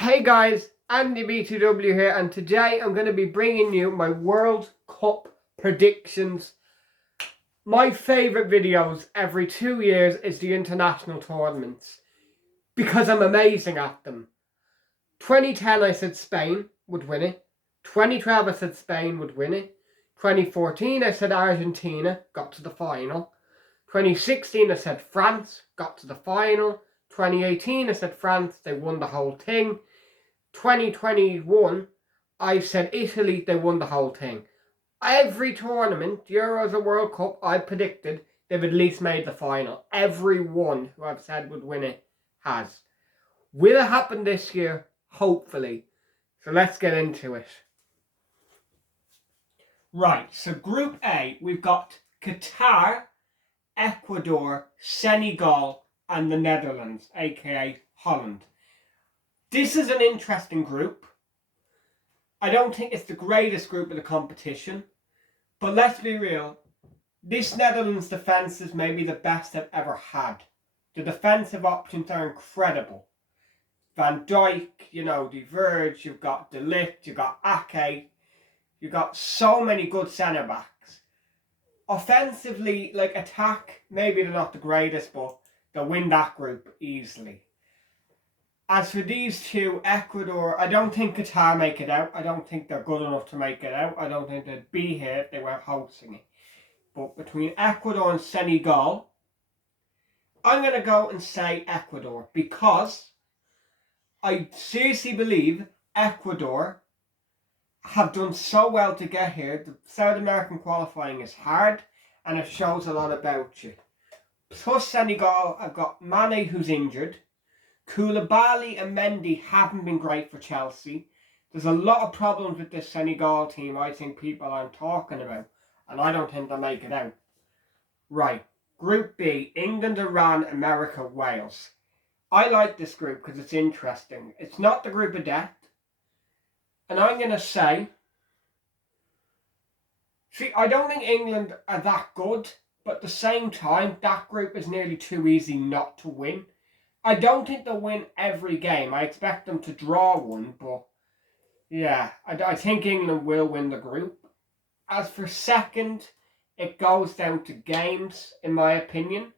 Hey guys, Andy B2W here, and today I'm going to be bringing you my World Cup predictions. My favourite videos every 2 years is the international tournaments because I'm amazing at them. 2010 I said Spain would win it. 2012 I said Spain would win it. 2014 I said Argentina got to the final. 2016 I said France got to the final. 2018 I said France, they won the whole thing. 2021, I said Italy, they won the whole thing. Every tournament, Euros or World Cup, I predicted they've at least made the final. Everyone who I've said would win it has. Will it happen this year? Hopefully. So let's get into it. Right, so Group A, we've got Qatar, Ecuador, Senegal, and the Netherlands, aka Holland. This is an interesting group. I don't think it's the greatest group of the competition, but let's be real. This Netherlands defence is maybe the best I've ever had. The defensive options are incredible. Van Dijk, De Verge, you've got De Ligt, you've got Ake, you've got so many good centre backs. Offensively, attack, maybe they're not the greatest, but they'll win that group easily. As for these two, Ecuador, I don't think Qatar make it out. I don't think they're good enough to make it out. I don't think they'd be here if they weren't hosting it. But between Ecuador and Senegal, I'm going to go and say Ecuador because I seriously believe Ecuador have done so well to get here. The South American qualifying is hard and it shows a lot about you. Plus Senegal, I've got Mane who's injured. Koulibaly and Mendy haven't been great for Chelsea. There's a lot of problems with this Senegal team I think people aren't talking about. And I don't think they'll make it out. Right. Group B, England, Iran, America, Wales. I like this group because it's interesting. It's not the group of death. And I'm going to say... I don't think England are that good. But at the same time, that group is nearly too easy not to win. I don't think they'll win every game. I expect them to draw one, but yeah, I think England will win the group. As for second, it goes down to games, in my opinion.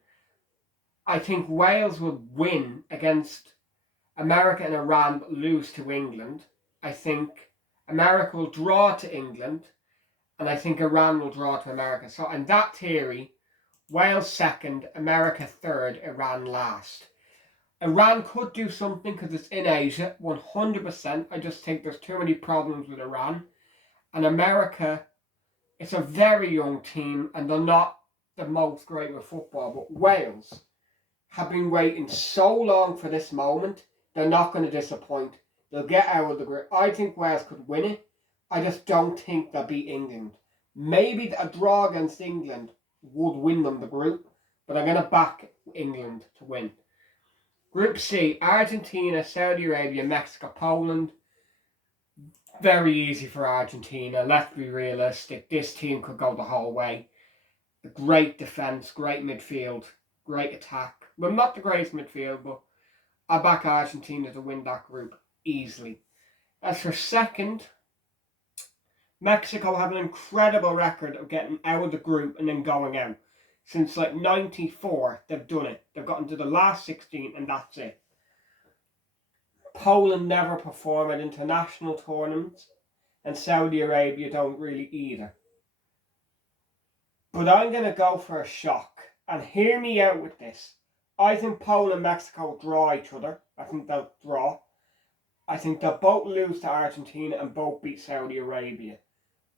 I think Wales will win against America and Iran, but lose to England. I think America will draw to England, and I think Iran will draw to America. So in that theory, Wales second, America third, Iran last. Iran could do something because it's in Asia, 100%. I just think there's too many problems with Iran. And America, it's a very young team and they're not the most great with football. But Wales have been waiting so long for this moment, they're not going to disappoint. They'll get out of the group. I think Wales could win it. I just don't think they'll beat England. Maybe a draw against England would win them the group, but I'm going to back England to win. Group C, Argentina, Saudi Arabia, Mexico, Poland. Very easy for Argentina. Let's be realistic. This team could go the whole way. A great defence, great midfield, great attack. Well, not the greatest midfield, but I back Argentina to win that group easily. As for second, Mexico have an incredible record of getting out of the group and then going out. Since 94, they've done it. They've gotten to the last 16 and that's it. Poland never perform at international tournaments and Saudi Arabia don't really either. But I'm going to go for a shock. And hear me out with this. I think Poland and Mexico draw each other. I think they'll draw. I think they'll both lose to Argentina and both beat Saudi Arabia.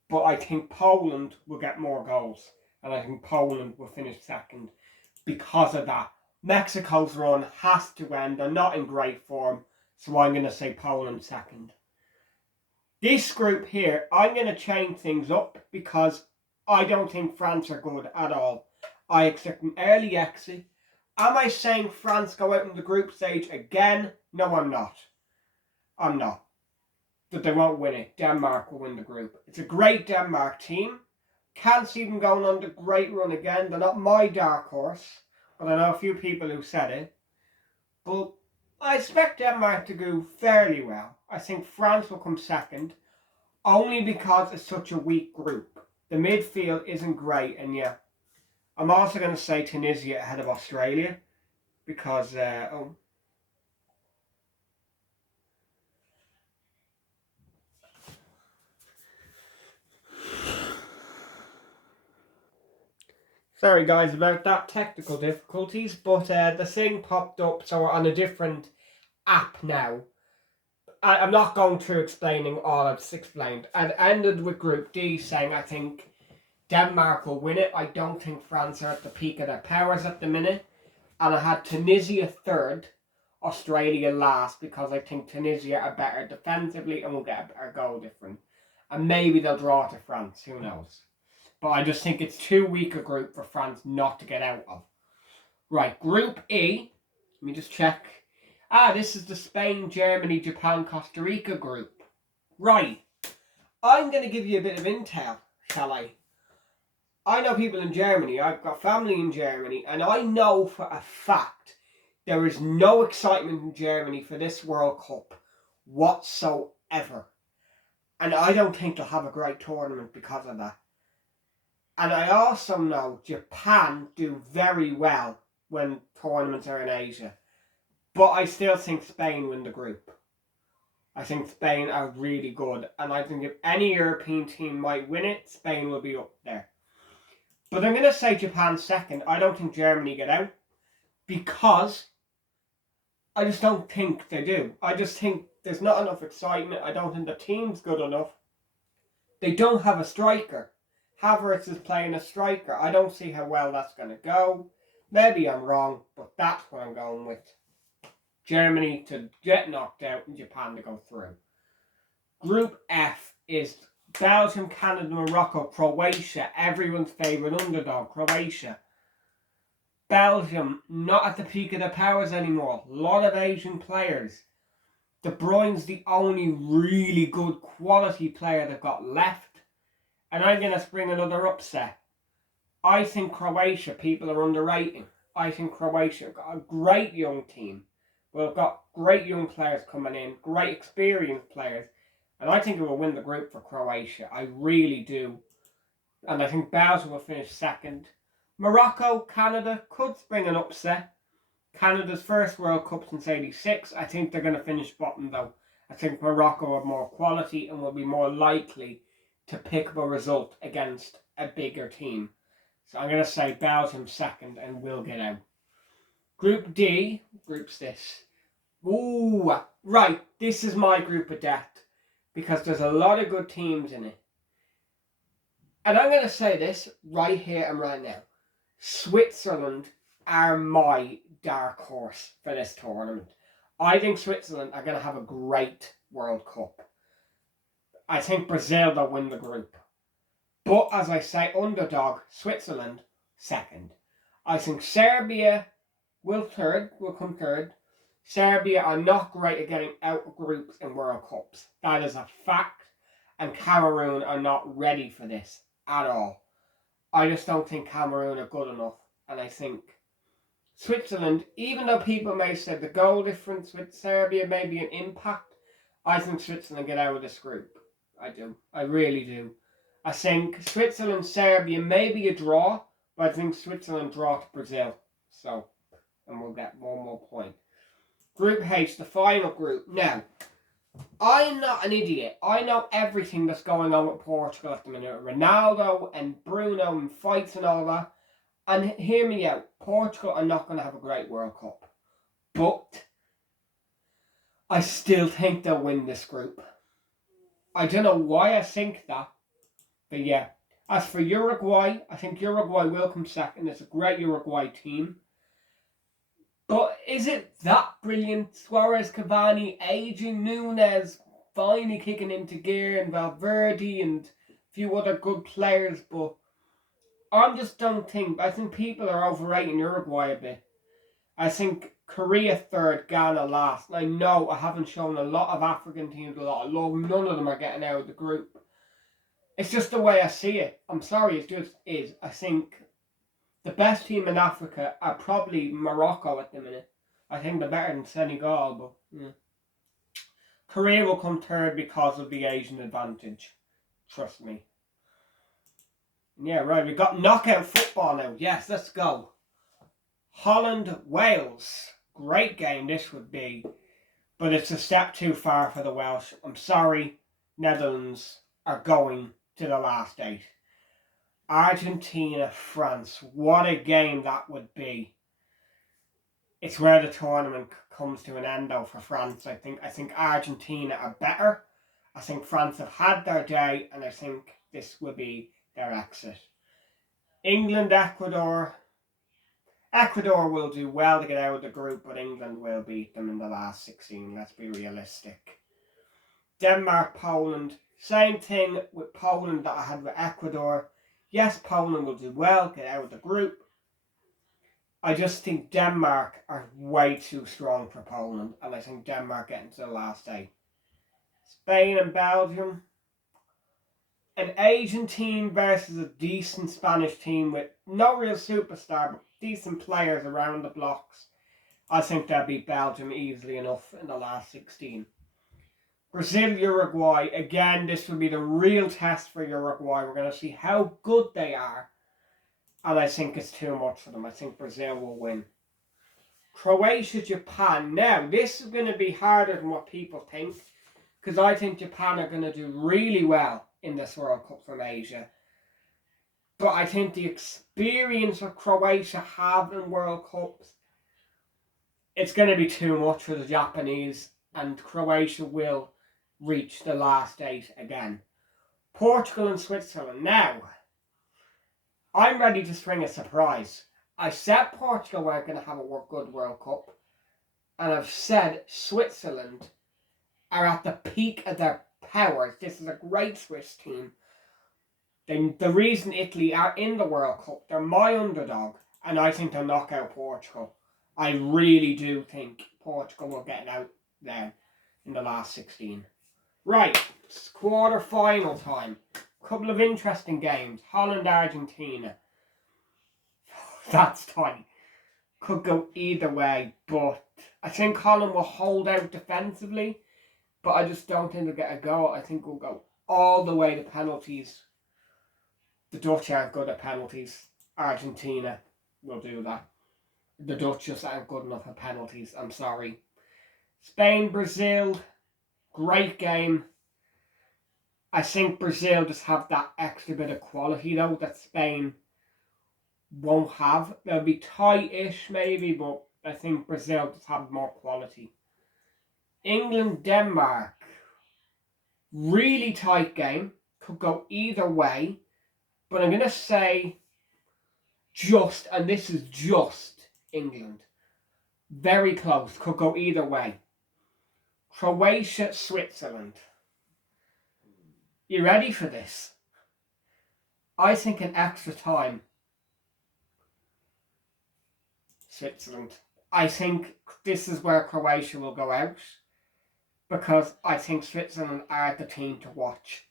But I think Poland will get more goals. And I think Poland will finish second because of that. Mexico's run has to end. They're not in great form. So I'm going to say Poland second. This group here, I'm going to change things up because I don't think France are good at all. I expect an early exit. Am I saying France go out in the group stage again? No, I'm not. I'm not. But they won't win it. Denmark will win the group. It's a great Denmark team. Can't see them going on the great run again. They're not my dark horse, but I know a few people who said it. But I expect Denmark to do fairly well. I think France will come second, only because it's such a weak group. The midfield isn't great, and yeah, I'm also going to say Tunisia ahead of Australia, because, sorry guys about that, technical difficulties, but the thing popped up, so we're on a different app now. I'm not going through explaining all I've explained. I ended with Group D saying I think Denmark will win it. I don't think France are at the peak of their powers at the minute. And I had Tunisia third, Australia last, because I think Tunisia are better defensively and will get a better goal difference. And maybe they'll draw to France, who knows. But I just think it's too weak a group for France not to get out of. Right, Group E. Let me just check. This is the Spain, Germany, Japan, Costa Rica group. Right. I'm going to give you a bit of intel, shall I? I know people in Germany. I've got family in Germany. And I know for a fact there is no excitement in Germany for this World Cup whatsoever. And I don't think they'll have a great tournament because of that. And I also know Japan do very well when tournaments are in Asia. But I still think Spain win the group. I think Spain are really good. And I think if any European team might win it, Spain will be up there. But I'm going to say Japan second. I don't think Germany get out. Because I just don't think they do. I just think there's not enough excitement. I don't think the team's good enough. They don't have a striker. Havertz is playing a striker. I don't see how well that's going to go. Maybe I'm wrong, but that's what I'm going with. Germany to get knocked out and Japan to go through. Group F is Belgium, Canada, Morocco, Croatia. Everyone's favourite underdog, Croatia. Belgium, not at the peak of their powers anymore. A lot of Asian players. De Bruyne's the only really good quality player they've got left. And I'm going to spring another upset. I think Croatia, people are underrating. I think Croatia have got a great young team. We've got great young players coming in, great experienced players. And I think it will win the group for Croatia. I really do. And I think Belgium will finish second. Morocco, Canada could spring an upset. Canada's first World Cup since '86. I think they're going to finish bottom though. I think Morocco have more quality and will be more likely to pick up a result against a bigger team. So I'm going to say Belgium second and will get out. Group D, group's this. Ooh, right, this is my group of death because there's a lot of good teams in it. And I'm going to say this right here and right now. Switzerland are my dark horse for this tournament. I think Switzerland are going to have a great World Cup. I think Brazil will win the group. But as I say, underdog, Switzerland, second. I think Serbia will come third. Serbia are not great at getting out of groups in World Cups. That is a fact. And Cameroon are not ready for this at all. I just don't think Cameroon are good enough. And I think Switzerland, even though people may say the goal difference with Serbia may be an impact, I think Switzerland get out of this group. I do. I really do. I think Switzerland, Serbia may be a draw, but I think Switzerland draw to Brazil. So, and we'll get one more point. Group H, the final group. Now, I'm not an idiot. I know everything that's going on with Portugal at the minute. Ronaldo and Bruno and fights and all that. And hear me out. Portugal are not going to have a great World Cup. But I still think they'll win this group. I don't know why I think that. But yeah. As for Uruguay, I think Uruguay will come second. It's a great Uruguay team. But is it that brilliant? Suarez, Cavani, aging, Nunes finally kicking into gear, and Valverde and a few other good players. But I just don't think. I think people are overrating Uruguay a bit. I think Korea third, Ghana last. And I know I haven't shown a lot of African teams a lot of love. None of them are getting out of the group. It's just the way I see it. I'm sorry, it just is. I think the best team in Africa are probably Morocco at the minute. I think they're better than Senegal, but Korea will come third because of the Asian advantage. Trust me. Yeah, right. We've got knockout football now. Yes, let's go. Holland, Wales. Great game this would be. But it's a step too far for the Welsh. I'm sorry. Netherlands are going to the last 8. Argentina, France. What a game that would be. It's where the tournament comes to an end though for France. I think Argentina are better. I think France have had their day, and I think this will be their exit. England, Ecuador. Ecuador will do well to get out of the group, but England will beat them in the last 16. Let's be realistic. Denmark, Poland. Same thing with Poland that I had with Ecuador. Yes, Poland will do well, get out of the group. I just think Denmark are way too strong for Poland, and I think Denmark getting to the last 8. Spain and Belgium. An Asian team versus a decent Spanish team with no real superstar, but decent players around the blocks. I think they'll beat Belgium easily enough in the last 16. Brazil, Uruguay. Again, this will be the real test for Uruguay. We're going to see how good they are. And I think it's too much for them. I think Brazil will win. Croatia, Japan. Now, this is going to be harder than what people think, because I think Japan are going to do really well in this World Cup from Asia. But I think the experience that Croatia have in World Cups, it's going to be too much for the Japanese, and Croatia will reach the last 8 again. Portugal and Switzerland. Now, I'm ready to spring a surprise. I said Portugal weren't going to have a good World Cup, and I've said Switzerland are at the peak of their powers. This is a great Swiss team. The reason Italy are in the World Cup, they're my underdog, and I think they'll knock out Portugal. I really do think Portugal will get out there in the last 16. Right, it's quarter-final time. Couple of interesting games. Holland, Argentina. That's tight. Could go either way, but I think Holland will hold out defensively, but I just don't think they'll get a goal. I think we'll go all the way to penalties. The Dutch aren't good at penalties. Argentina will do that. The Dutch just aren't good enough at penalties. I'm sorry. Spain, Brazil. Great game. I think Brazil just have that extra bit of quality though that Spain won't have. They'll be tight-ish maybe, but I think Brazil just have more quality. England, Denmark. Really tight game. Could go either way. But I'm going to say and this is just England. Very close. Could go either way. Croatia, Switzerland. You ready for this? I think in extra time, Switzerland. I think this is where Croatia will go out, because I think Switzerland are the team to watch.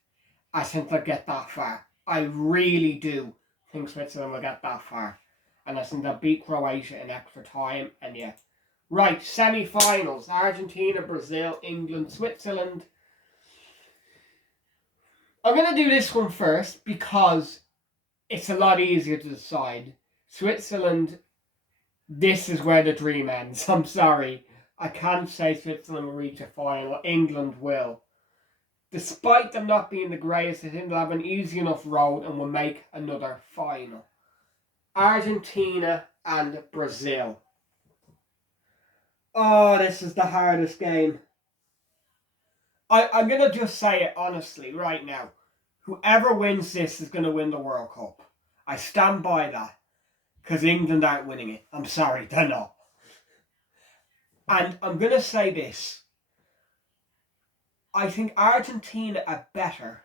I think they'll get that far. I really do think Switzerland will get that far. And I think they'll beat Croatia in extra time. And yeah. Right, semi-finals. Argentina, Brazil, England, Switzerland. I'm going to do this one first because it's a lot easier to decide. Switzerland, this is where the dream ends. I'm sorry. I can't say Switzerland will reach a final. England will. Despite them not being the greatest, I think they'll have an easy enough road and will make another final. Argentina and Brazil. Oh, this is the hardest game. I'm going to just say it honestly right now. Whoever wins this is going to win the World Cup. I stand by that. Because England aren't winning it. I'm sorry, they're not. And I'm going to say this. I think Argentina are better,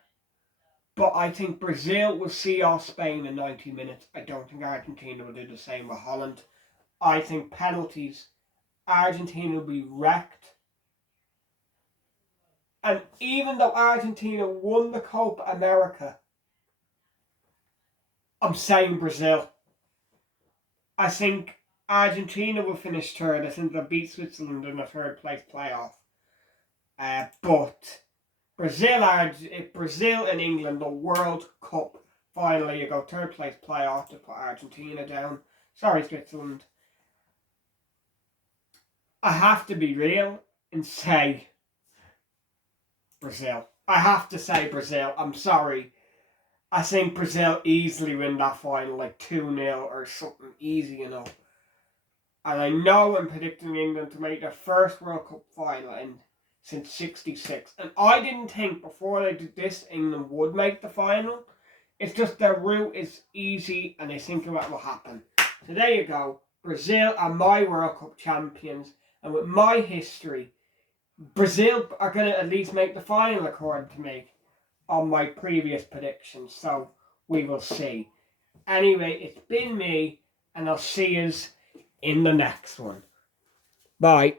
but I think Brazil will see off Spain in 90 minutes. I don't think Argentina will do the same with Holland. I think penalties, Argentina will be wrecked. And even though Argentina won the Copa America, I'm saying Brazil. I think Argentina will finish third. I think they'll beat Switzerland in the third place playoff. But Brazil and England, the World Cup final, you go third place playoff to put Argentina down. Sorry, Switzerland. I have to be real and say Brazil. I have to say Brazil. I'm sorry. I think Brazil easily win that final, like 2-0 or something easy enough. And I know I'm predicting England to make their first World Cup final since '66. And I didn't think before they did this England would make the final. It's just their route is easy and I think that will happen. So there you go. Brazil are my World Cup champions. And with my history, Brazil are going to at least make the final according to me on my previous predictions. So we will see. Anyway, it's been me and I'll see you in the next one. Bye.